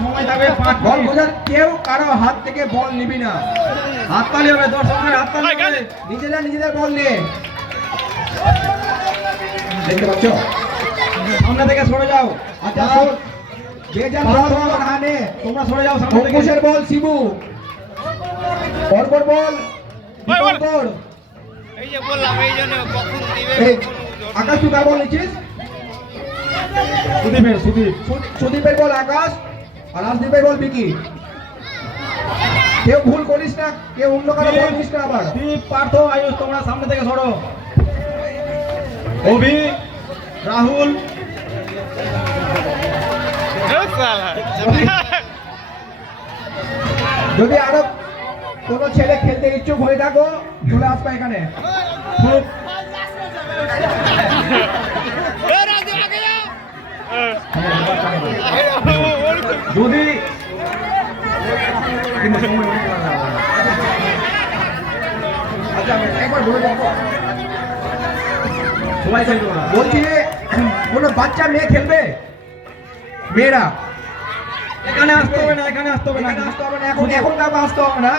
সময় থাকবে 5 বল বোঝার কেউ কারো হাত থেকে বল নিবি না। হাততালি হবে, দর্শকদের হাততালি হবে। নিজেদের বল নিয়ে দেখতে পাচ্ছ, সামনে থেকে সরে যাও। আচ্ছা যে যার বল হানে, তোমরা সরে যাও সামনে থেকে। অঙ্কুশের বল শিবু, পরপর বল দীপঙ্কর। এই যে বললাম এই জন্য কখন দিবে এই আকাশ তুই কার বল নিচ্ছিস? সুদীপের বল আকাশ, আর রাজদীপের বল বিকি। কেউ ভুল করিস না, কেউ অন্য কারো বল নিস না আবার। দীপ, পার্থ, আয়ুষ তোমরা সামনে থেকে সরো। অভি, রাহুল, যদি আরো কোনো ছেলে খেলতে ইচ্ছুক হয়ে থাকো চলে আসবে এখানে। খুব যদি আচ্ছা একবার বলে দেখো, সবাই খেলবে না। বলছি কোনো বাচ্চা মেয়ে খেলবে? মেয়েরা এখানে আসতে হবে না, এখানে আসতে হবে না। এখানে আসতে হবে না, এখন কাউকে আসতে হবে না।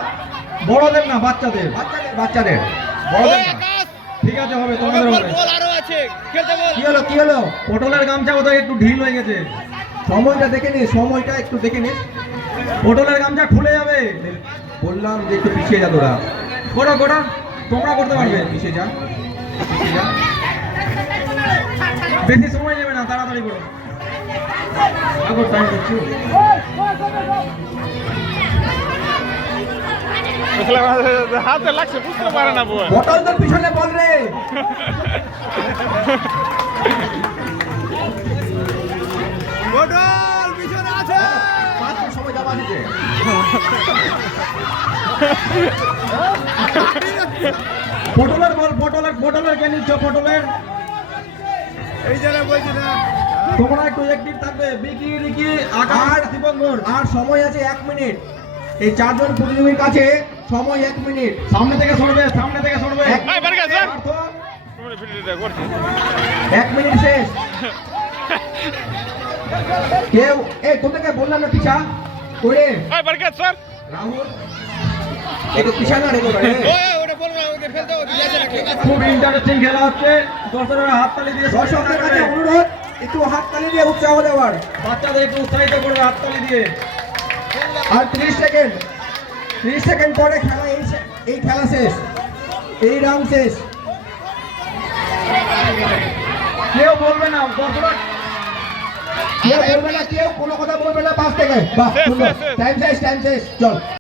বড়দের না, বাচ্চাদের। বাচ্চাদের বড়দের না। ঠিক আছে, হবে তোমাদের হবে। বল আরো আছে খেলতে বল। কি হলো পটলের গামছা কোথায় একটু ঢিল হয়ে গেছে। সময়টা দেখে নিস, সময়টা একটু দেখে নিস। পটলের গামছা খুলে যাবে। বললাম যে একটু পিছিয়ে যা তোরা, করো তোমরা করতে পারবে। পিছিয়ে যা। বেশি সময় নেবে না, তাড়াতাড়ি করো। আগর টাইম করছি। হাতে লাগছে বুঝতে পারে না বল। বটল তোর পিছনে বল রে। বটল পিছনে আছে। 5 মিনিট সময় যাবা দিতে। পটলের বল, পটলের কে নিচ্ছ? পটলের এই জন্য বলছি না। তোমরা একটু অ্যাক্টিভ থাকবে। বিকি, রিকি, আকাশ, দীপঙ্কর। আর সময় আছে 1 মিনিট। এই 4 জন প্রতিযোগীর কাছে সময় 1 মিনিট। সামনে থেকে সরবে, সামনে থেকে সরবে। এই বারকা স্যার। পার্থ, তোমরা ভিডিওটা করছি। 1 মিনিট শেষ। কেউ তোদেরকে বললাম না পিছা করে। এই বারকা স্যার। রাহুল একটু পিছা না রে তোরা। ওটা বল না, ওকে ফেলতে হবে। ঠিক আছে না ঠিক আছে। খুব ইন্টারেস্টিং খেলা হচ্ছে। দর্শকরা হাততালি দিয়ে দর্শকদের কাছে অনুরোধ একটু হাততালি দিয়ে উৎসাহ দেওয়ার। বাচ্চাদের একটু উৎসাহিত করবে হাততালি দিয়ে। আর 30 সেকেন্ড পরে খেলা এই খেলা শেষ, এই রাউন্ড শেষ। কেউ বলবে না, দর্শকরা কেউ বলবে না, কেউ কোনো কথা বলবে না। 5 সেকেন্ড, বাহ, টাইম শেষ, চল।